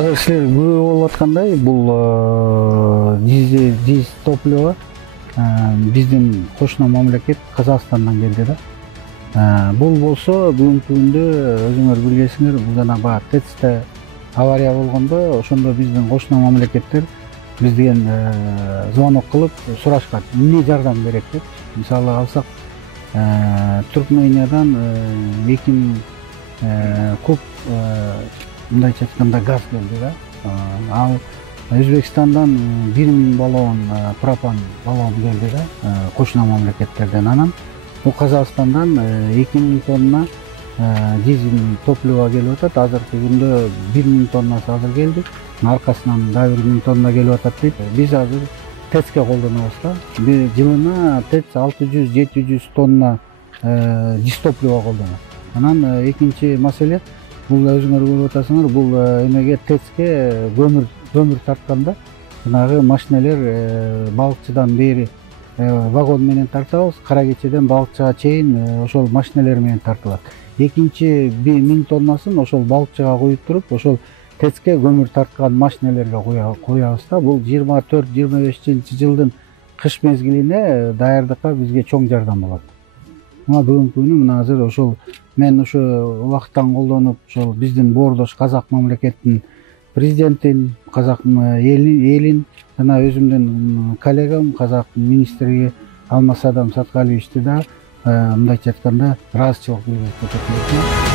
Азыр силер күбө болуп аткандай бул диз топливо биздин кошуна мамлекет Казакстандан келди да. Бул болсо бүгүнкү күндө өзүңөр билесиңер, бул жана баягы ТЭЦте авария болгондо ошондо биздин кошуна мамлекеттер бизден звонок кылып сурашкан, эмне жардам керек деп. Мисалы алсак, Туркмениядан 2000 куб мындайча айтканда газ келди да. Ал Өзбекстандан 1000 баллон пропан баллон келди да, кошуна мамлекеттерден. Анан бул Казакстандан 2000 тонна дизель топливо келип атат. Азыркы күндө 1000 тоннасы азыр келди. Аркасынан дагы 1000 тонна келип атат дейт. Биз азыр ТЭЦке колдонобуз да. Жылына ТЭЦ 600-700 тонна дистопливо колдонот. Анан экинчи маселе, бул өзүңөр көрүп атасыңар, бул эмеге ТЭЦке көмүр тартканда жанагы машинелер балыкчыдан бери вагон менен тартабыз, кара кечеден балыкчыга чейин ошол машинелер менен тартылат. Экинчи 1000 тоннасын ошол балыкчыга куюп туруп, ошол ТЭЦке көмүр тарткан машинелерге коябыз да. Бул 24-25 жылдын кыш мезгилине даярдыкка бизге чоң жардам болот. Мына бүгүнкү күнү мына азыр ошол мен ошо убакыттан колдонуп, ошол биздин боордош казак мамлекеттин президентин, казак элин жана өзүмдүн коллегам казак министри Алмаз Адам Саткалиевичти да мындайча айтканда ыраазычылык билдирип кетет.